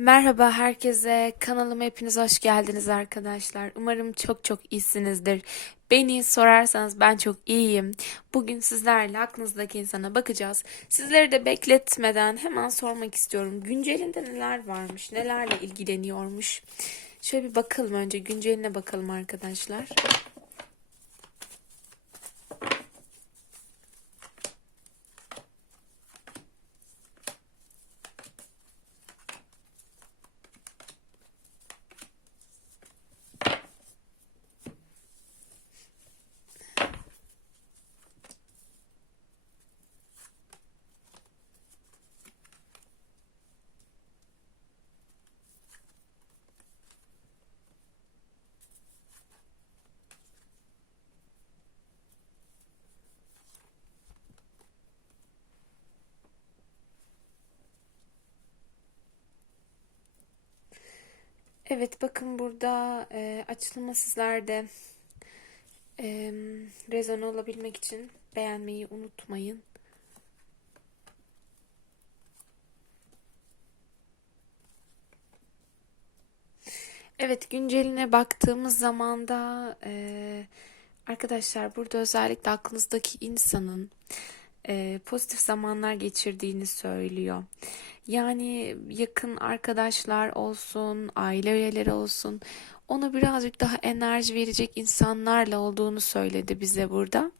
Merhaba herkese. Kanalıma hepiniz hoş geldiniz arkadaşlar. Umarım çok çok iyisinizdir. Beni sorarsanız ben çok iyiyim. Bugün sizlerle aklınızdaki insana bakacağız. Sizleri de bekletmeden hemen sormak istiyorum. Güncelinde neler varmış? Nelerle ilgileniyormuş? Şöyle bir bakalım önce günceline bakalım arkadaşlar. Evet bakın burada e, açılımı sizlerde e, rezone olabilmek için beğenmeyi unutmayın. Evet günceline baktığımız zaman da e, arkadaşlar burada özellikle aklınızdaki insanın e, pozitif zamanlar geçirdiğini söylüyor. Yani yakın arkadaşlar olsun, aile üyeleri olsun, ona birazcık daha enerji verecek insanlarla olduğunu söyledi bize burada.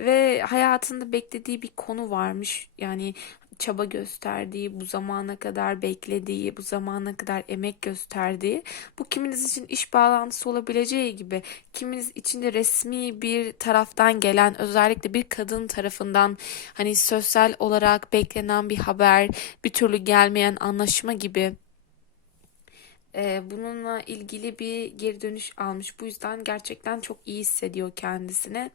Ve hayatında beklediği bir konu varmış. Yani çaba gösterdiği, bu zamana kadar beklediği, bu zamana kadar emek gösterdiği, bu kiminiz için iş bağlantısı olabileceği gibi, kiminiz için de resmi bir taraftan gelen, özellikle bir kadın tarafından hani sosyal olarak beklenen bir haber, bir türlü gelmeyen anlaşma gibi e, bununla ilgili bir geri dönüş almış. Bu yüzden gerçekten çok iyi hissediyor kendisini.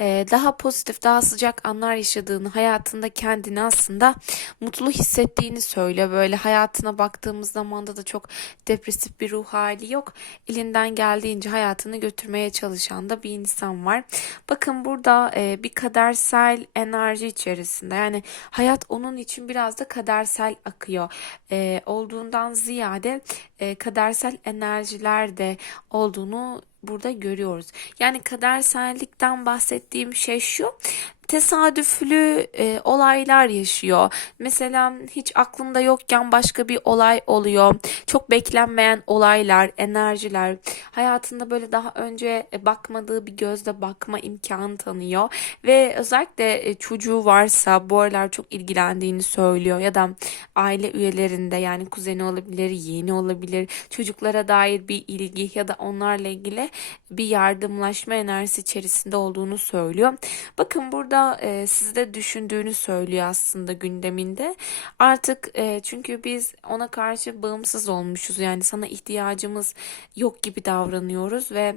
E, daha pozitif, daha sıcak anlar yaşadığını, hayatında kendini aslında mutlu hissettiğini söylüyor. Böyle hayatına baktığımız zamanda da çok depresif bir ruh hali yok. Elinden geldiğince hayatını götürmeye çalışan da bir insan var. Bakın burada e, bir kadersel enerji içerisinde. Yani hayat onun için biraz da kadersel akıyor. E, olduğundan ziyade e, kadersel enerjiler de olduğunu burada görüyoruz. Yani kadersellikten bahsettiğim şey şu tesadüflü e, olaylar yaşıyor. Mesela hiç aklında yokken başka bir olay oluyor. Çok beklenmeyen olaylar, enerjiler. Hayatında böyle daha önce e, bakmadığı bir gözle bakma imkanı tanıyor. Ve özellikle e, çocuğu varsa bu aralar çok ilgilendiğini söylüyor. Ya da aile üyelerinde yani kuzeni olabilir, yeğeni olabilir. Çocuklara dair bir ilgi ya da onlarla ilgili bir yardımlaşma enerjisi içerisinde olduğunu söylüyor. Bakın burada da e, sizde düşündüğünü söylüyor aslında gündeminde. Artık e, çünkü biz ona karşı bağımsız olmuşuz. Yani sana ihtiyacımız yok gibi davranıyoruz ve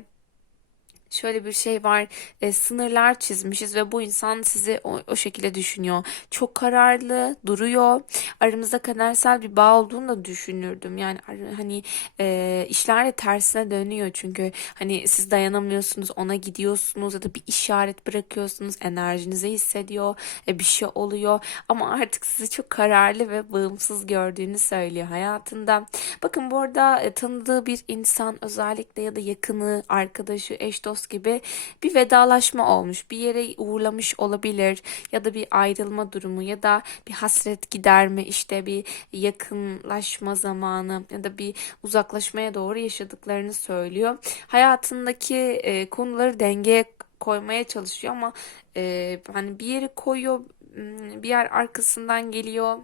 şöyle bir şey var e, sınırlar çizmişiz ve bu insan sizi o, o şekilde düşünüyor. Çok kararlı duruyor. Aramızda kadersel bir bağ olduğunu da düşünürdüm. Yani hani e, işler de tersine dönüyor çünkü hani siz dayanamıyorsunuz ona gidiyorsunuz ya da bir işaret bırakıyorsunuz enerjinizi hissediyor e, bir şey oluyor ama artık sizi çok kararlı ve bağımsız gördüğünü söylüyor hayatında. Bakın bu arada e, tanıdığı bir insan özellikle ya da yakını, arkadaşı, eş dost gibi bir vedalaşma olmuş. Bir yere uğurlamış olabilir ya da bir ayrılma durumu ya da bir hasret giderme işte bir yakınlaşma zamanı ya da bir uzaklaşmaya doğru yaşadıklarını söylüyor. Hayatındaki e, konuları dengeye koymaya çalışıyor ama e, hani bir yeri koyuyor bir yer arkasından geliyor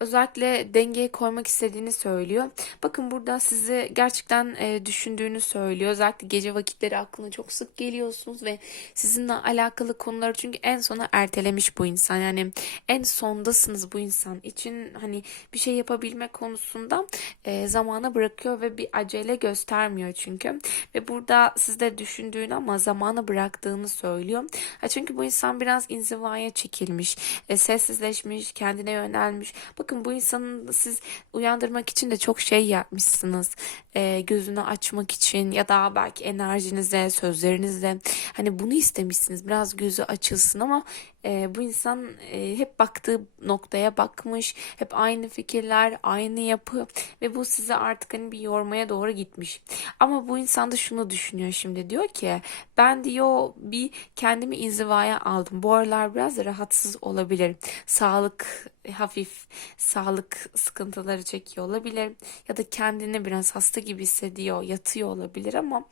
özellikle dengeye koymak istediğini söylüyor. Bakın burada sizi gerçekten e, düşündüğünü söylüyor. Özellikle gece vakitleri aklına çok sık geliyorsunuz ve sizinle alakalı konuları çünkü en sona ertelemiş bu insan. Yani en sondasınız bu insan için hani bir şey yapabilme konusunda e, zamana bırakıyor ve bir acele göstermiyor çünkü. Ve burada sizde düşündüğünü ama zamana bıraktığını söylüyor. Ha çünkü bu insan biraz inzivaya çekilmiş, e, sessizleşmiş, kendine yönelmiş. Bakın bakın bu insanın siz uyandırmak için de çok şey yapmışsınız. Ee, gözünü açmak için ya da belki enerjinize, sözlerinizle hani bunu istemişsiniz. Biraz gözü açılsın ama e, bu insan e, hep baktığı noktaya bakmış. Hep aynı fikirler, aynı yapı ve bu size artık hani bir yormaya doğru gitmiş. Ama bu insan da şunu düşünüyor şimdi diyor ki ben diyor bir kendimi inzivaya aldım. Bu aralar biraz rahatsız olabilir. Sağlık hafif sağlık sıkıntıları çekiyor olabilir ya da kendini biraz hasta gibi hissediyor, yatıyor olabilir ama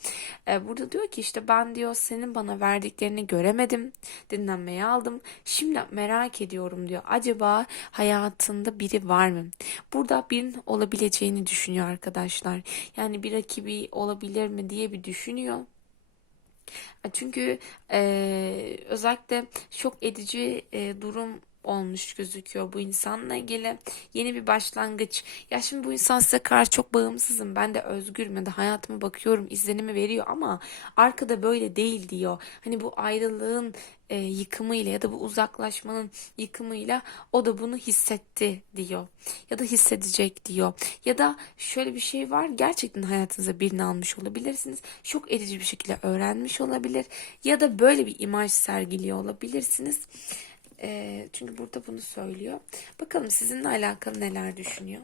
e, burada diyor ki işte ben diyor senin bana verdiklerini göremedim, dinlenmeye aldım. Şimdi merak ediyorum diyor. Acaba hayatında biri var mı? Burada birinin olabileceğini düşünüyor arkadaşlar. Yani bir rakibi olabilir mi diye bir düşünüyor. Çünkü e, özellikle şok edici e, durum olmuş gözüküyor bu insanla ilgili yeni bir başlangıç. Ya şimdi bu insan size karşı çok bağımsızım. Ben de özgürüm ya da hayatıma bakıyorum izlenimi veriyor ama arkada böyle değil diyor. Hani bu ayrılığın e, yıkımıyla ya da bu uzaklaşmanın yıkımıyla o da bunu hissetti diyor. Ya da hissedecek diyor. Ya da şöyle bir şey var gerçekten hayatınıza birini almış olabilirsiniz. Şok edici bir şekilde öğrenmiş olabilir. Ya da böyle bir imaj sergiliyor olabilirsiniz. E, çünkü burada bunu söylüyor. Bakalım sizinle alakalı neler düşünüyor.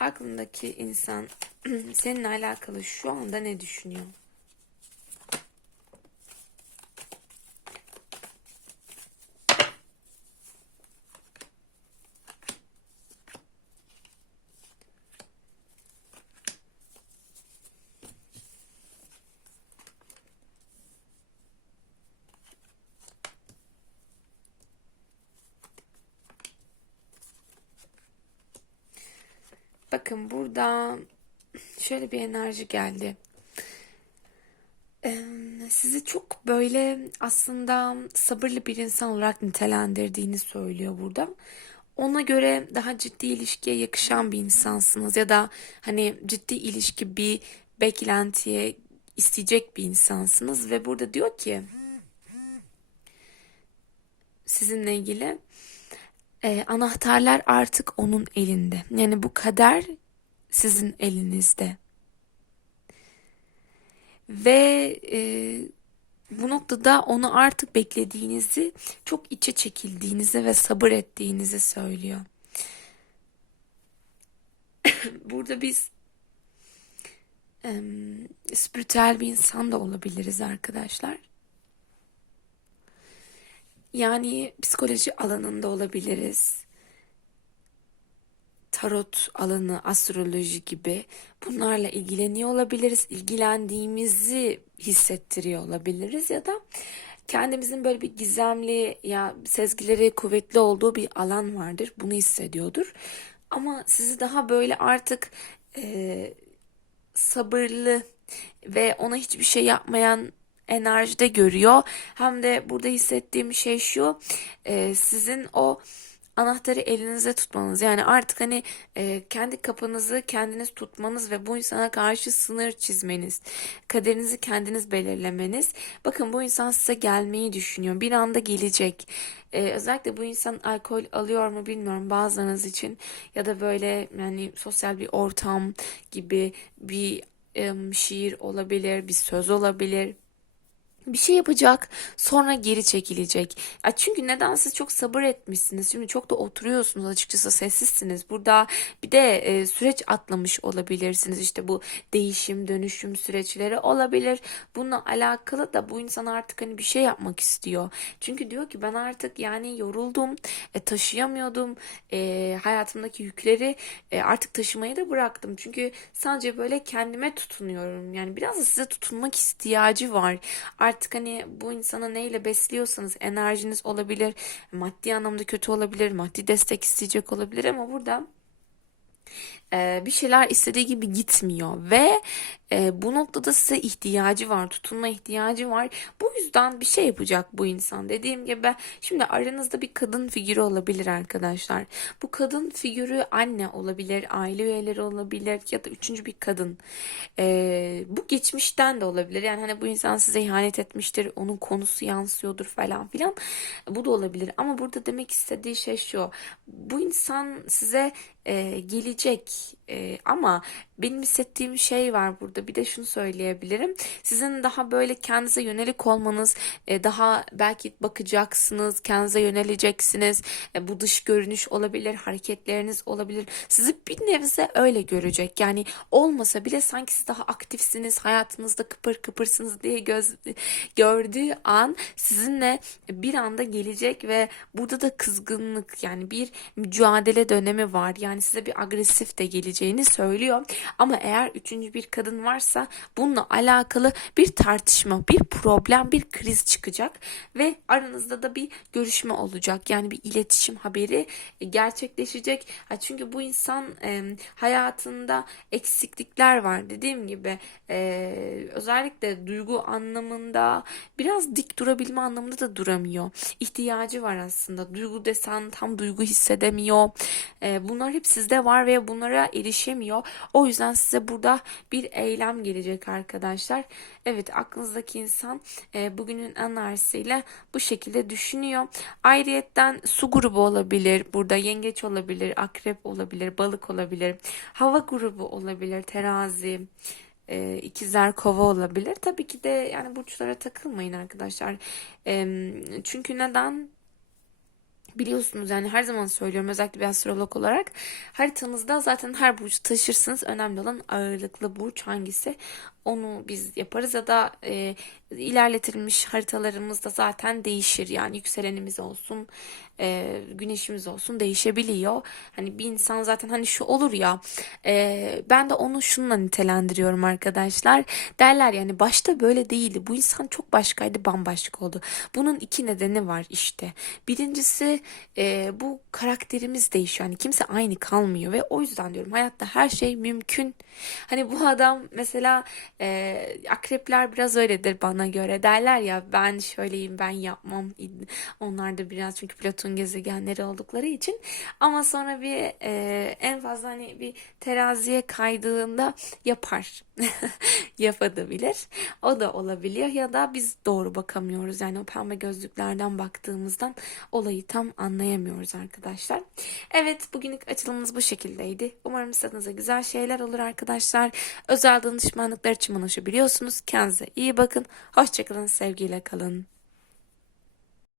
Aklındaki insan seninle alakalı şu anda ne düşünüyor? Bakın burada şöyle bir enerji geldi. sizi çok böyle aslında sabırlı bir insan olarak nitelendirdiğini söylüyor burada. Ona göre daha ciddi ilişkiye yakışan bir insansınız ya da hani ciddi ilişki bir beklentiye isteyecek bir insansınız ve burada diyor ki sizinle ilgili e, anahtarlar artık onun elinde. Yani bu kader sizin elinizde. Ve e, bu noktada onu artık beklediğinizi, çok içe çekildiğinizi ve sabır ettiğinizi söylüyor. Burada biz e, spiritüel bir insan da olabiliriz arkadaşlar. Yani psikoloji alanında olabiliriz. Tarot alanı, astroloji gibi bunlarla ilgileniyor olabiliriz. İlgilendiğimizi hissettiriyor olabiliriz ya da kendimizin böyle bir gizemli ya sezgileri kuvvetli olduğu bir alan vardır. Bunu hissediyordur. Ama sizi daha böyle artık e, sabırlı ve ona hiçbir şey yapmayan enerjide görüyor. Hem de burada hissettiğim şey şu e, sizin o anahtarı elinize tutmanız. Yani artık hani e, kendi kapınızı kendiniz tutmanız ve bu insana karşı sınır çizmeniz kaderinizi kendiniz belirlemeniz. Bakın bu insan size gelmeyi düşünüyor. Bir anda gelecek. E, özellikle bu insan alkol alıyor mu bilmiyorum bazılarınız için. Ya da böyle yani sosyal bir ortam gibi bir şiir olabilir bir söz olabilir bir şey yapacak sonra geri çekilecek. Ya çünkü neden siz çok sabır etmişsiniz. Şimdi çok da oturuyorsunuz açıkçası sessizsiniz. Burada bir de e, süreç atlamış olabilirsiniz. İşte bu değişim dönüşüm süreçleri olabilir. Bununla alakalı da bu insan artık hani bir şey yapmak istiyor. Çünkü diyor ki ben artık yani yoruldum. E, taşıyamıyordum. E, hayatımdaki yükleri e, artık taşımayı da bıraktım. Çünkü sadece böyle kendime tutunuyorum. Yani biraz da size tutunmak ihtiyacı var. Artık artık hani bu insanı neyle besliyorsanız enerjiniz olabilir, maddi anlamda kötü olabilir, maddi destek isteyecek olabilir ama burada bir şeyler istediği gibi gitmiyor ve E, bu noktada size ihtiyacı var, tutunma ihtiyacı var. Bu yüzden bir şey yapacak bu insan. Dediğim gibi şimdi aranızda bir kadın figürü olabilir arkadaşlar. Bu kadın figürü anne olabilir, aile üyeleri olabilir ya da üçüncü bir kadın. E, bu geçmişten de olabilir. Yani hani bu insan size ihanet etmiştir, onun konusu yansıyordur falan filan. Bu da olabilir. Ama burada demek istediği şey şu. Bu insan size e, gelecek E, ama benim hissettiğim şey var burada. Bir de şunu söyleyebilirim. Sizin daha böyle kendinize yönelik olmanız, e, daha belki bakacaksınız, kendinize yöneleceksiniz. E, bu dış görünüş olabilir, hareketleriniz olabilir. Sizi bir nebze öyle görecek. Yani olmasa bile sanki siz daha aktifsiniz, hayatınızda kıpır kıpırsınız diye göz gördüğü an sizinle bir anda gelecek ve burada da kızgınlık yani bir mücadele dönemi var. Yani size bir agresif de geleceğini söylüyor. Ama eğer üçüncü bir kadın varsa bununla alakalı bir tartışma, bir problem, bir kriz çıkacak ve aranızda da bir görüşme olacak. Yani bir iletişim haberi gerçekleşecek. Ha, Çünkü bu insan e, hayatında eksiklikler var. Dediğim gibi e, özellikle duygu anlamında biraz dik durabilme anlamında da duramıyor. İhtiyacı var aslında. Duygu desen tam duygu hissedemiyor. E, bunlar hep sizde var ve bunlara erişemiyor. O yüzden size burada bir eylem gelecek arkadaşlar. Evet aklınızdaki insan e, bugünün enerjisiyle bu şekilde düşünüyor. Ayrıyetten su grubu olabilir. Burada yengeç olabilir, akrep olabilir, balık olabilir. Hava grubu olabilir, terazi e, ikizler kova olabilir. Tabii ki de yani burçlara takılmayın arkadaşlar. E, çünkü neden? Biliyorsunuz yani her zaman söylüyorum özellikle bir astrolog olarak haritanızda zaten her burcu taşırsınız. Önemli olan ağırlıklı burç hangisi onu biz yaparız ya da e, ilerletilmiş haritalarımız da zaten değişir. Yani yükselenimiz olsun, e, güneşimiz olsun değişebiliyor. Hani bir insan zaten hani şu olur ya e, ben de onu şununla nitelendiriyorum arkadaşlar. Derler yani başta böyle değildi. Bu insan çok başkaydı bambaşka oldu. Bunun iki nedeni var işte. Birincisi e, bu karakterimiz değişiyor. Yani kimse aynı kalmıyor ve o yüzden diyorum hayatta her şey mümkün. Hani bu adam mesela e, akrepler biraz öyledir bana göre. Derler ya ben şöyleyim ben yapmam. Onlar da biraz çünkü Plüton gezegenleri oldukları için. Ama sonra bir e, en fazla hani bir teraziye kaydığında yapar. Yapabilir. O da olabiliyor ya da biz doğru bakamıyoruz. Yani o pembe gözlüklerden baktığımızdan olayı tam anlayamıyoruz arkadaşlar. Evet bugünlük açılımımız bu şekildeydi. Umarım istediğinize güzel şeyler olur arkadaşlar. Özel danışmanlıklar için bana. Kendinize iyi bakın. Hoşçakalın. Sevgiyle kalın.